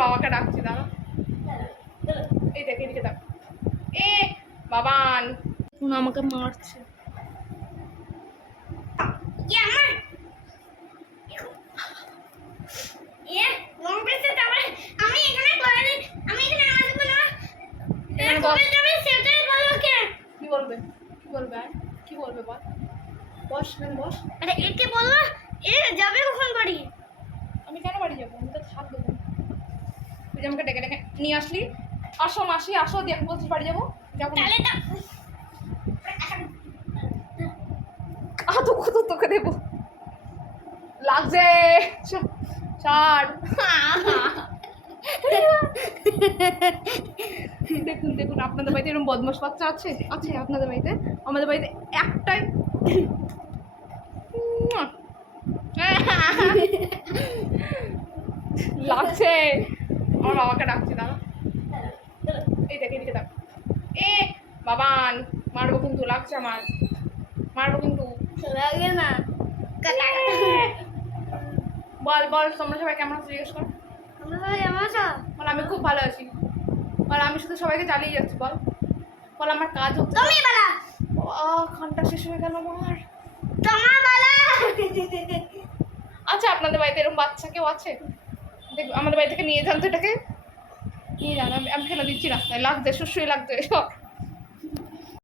বাবাকে ডাকছি দাঁড়া। এই দেখ এদিকে দেখ। এ বাবান। আমাকে মারছে। আমার পেছে তারপরে আমি এখানে বলে আমি এখানে আসব না। এখানে বস। কবে যাবে সেটাই বলো কে কি বলবে? কি বলবে কি বলবে বল? বস বস। আরে একে বলল এ যাবে কখন বাড়ি আমি কেন বাড়ি যাব আমি তো থাকব না। তুই আমাকে ডেকে ডেকে নিয়ে আসলি? আসো মাসি আসো দিয়ে আমি বলছিস বাড়ি যাব। যাব না। তাহলে তো আহ দুঃখ তো তোকে দেবো। লাগছে। ছাড়। দেখুন দেখুন আপনাদের বাড়িতে এরকম বদমাস বাচ্চা আছে? আছে আপনাদের বাড়িতে? আমাদের বাড়িতে একটাই। লাগছে। আমার বাবাকে ডাকছি দাঁড়া। এই দেখ এদিকে দেখ। এ বাবান মারবো কিন্তু লাগছে আমার। মারবো কিন্তু। লাগে না। বল বল তোমরা সবাই কেমন আছো জিজ্ঞেস কর। আমরা সবাই কেমন আছো? বল আমি খুব ভালো আছি। বল আমি শুধু সবাইকে চালিয়ে যাচ্ছি বল। বল আমার কাজ হচ্ছে। তুমি বলা। আহ, ঘণ্টা শেষ হয়ে গেল আমার। তোমার বলা। আচ্ছা আপনাদের বাড়িতে এরকম বাচ্চা কেউ আছে? দেখ, আমাদের বাড়ি থেকে নিয়ে যান তো এটাকে। নিয়ে যান, আমি ফেলে দিচ্ছি রাস্তায়। লাগছে শুশুই লাগছে, সব।